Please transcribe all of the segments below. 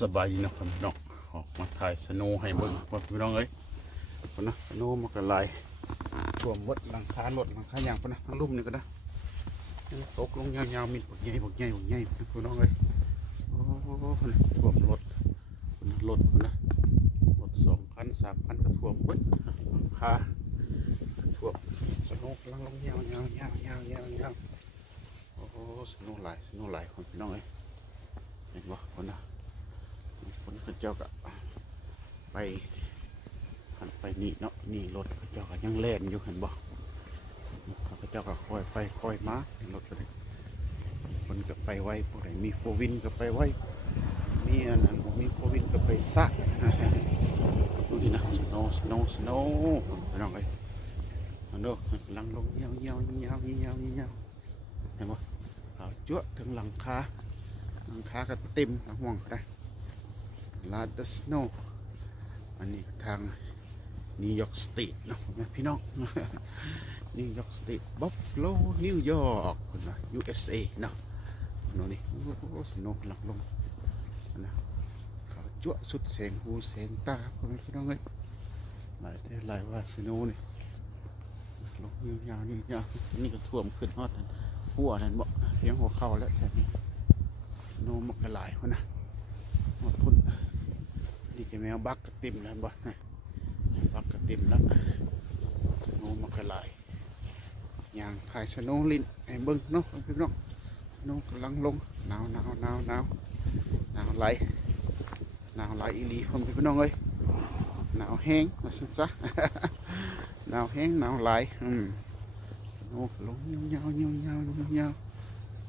สบายดีนะพี่น้องออกมาถ่ายสโนว์ให้เบิ่งว่าพี่น้องเอ้ยพนะสโนว์มันก็ไหลท่วมวัดหลังคาหลดหลังคายางพนะทั้งลุ่มนี่ก็ได้ตกลงยาวๆมีพวกใหญ่พี่น้องเอ้ยโอ้ท่วมรถนะรถ2 คัน 3 คันก็ท่วมวัดหลังคาท่วมสโนว์กำลังลงยาวโอ้สโนว์ไหลคนพี่น้องเอ้ยเห็นบ่คนนะคนเขาเจ้าก็ไปนี่เนาะนี่รถเขาเจ้าก็ยังแล่นอยู่เห็นบ่เขาเจ้าก็ค่อยไปค่อยมารถเลยคนก็ไปไว้พวกไหนมีโฟวินก็ไปไว้มีอันนั้นมีโฟวินก็ไปซักดูดินะสโนว์พี่น้องเอ้ยมันเนาะกำลังลงเงี้ยวเห็นบ่เขาจั่วถึงหลังคาก็เต็มหลังห่วงก็ได้ลาดสโนว์อันนี้ทางนิวยอร์กสเตทนะพี่น้องนิวยอร์กสเตทบัฟฟาโลนิวยอร์กนะ USA นะโน่นนี่โอ้สโนว์หลังลงนะเขาจั่วสุดแสงหูแสงตาพี่น้องเลยหลายว่าสโนว์นี่ลงยาวนี่ก็ท่วมขึ้นฮอดหัวนั่นบ่เพียงหัวเข่าแล้วแต่นี่โนมักกะหลายคนนะหมดพุ่นนี่จะแมวบักกระติมแล้วบ่บักกระติมแล้วสโนมักกะหลายอย่างถ่ายสโนลินไอ้เบิ้งเนาะพี่น้องสโนกำลังลงหนาวไหลอีหลีผมพี่น้องเอ้ยหนาวแห้งมาสักซะหนาวแห้งหนาวไหลสโนลงยาว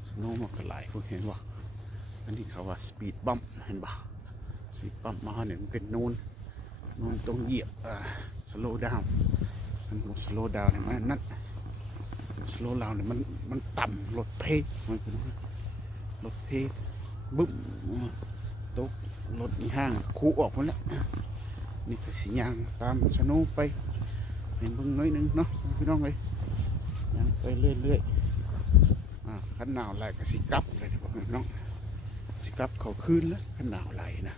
สโนมักกะหลายพวกเห็นบ่อันนี้เขาว่าสปีดบัมเห็นบ่สปีดบัมมาเนี่ยมันเป็นนูนตรงเหยียบสโลว์ดาวน์มันสโลว์ดาวน์เนี่ยมันนั่นสโลว์ดาวน์เนี่ยมันต่ำรถเพย์มันเป็นรถเพย์บึ้มตกรถอีห้างคู่ออกหมดแล้วนี่คือสียางตามสโนว์ไปเห็นเบิ่งน้อยนึงเนาะพี่น้องเลยยังไปเรื่อยขันหนาวไหลก็สิกลับเลยนะพี่น้องสิกลับเขาคืนแล้วขันหนาวไหลนะ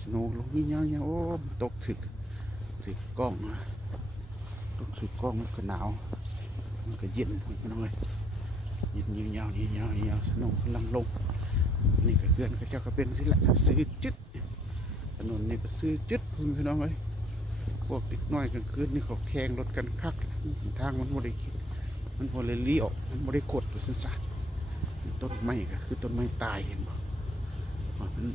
สโนว์ลงนี่เงี้ยโอ้ตกถึกกล้องมันก็หนาวมันก็เย็นพี่น้องเลยเย็นยาวสโนว์กำลังลงนี่ก็เพื่อนก็เจ้าก็เป็นสิแหละซื้อจุดถนนนี่ก็ซื้อจุดพี่น้องเลยพวกเด็กน้อยกลางคืนนี่เขาแข่งรถกันคักทางมันโมได้มันโมเลยลี้ออกมันโมได้กดตัวสั้นต้นไม้ก็คือต้นไม้ตายเห็นบ่มัน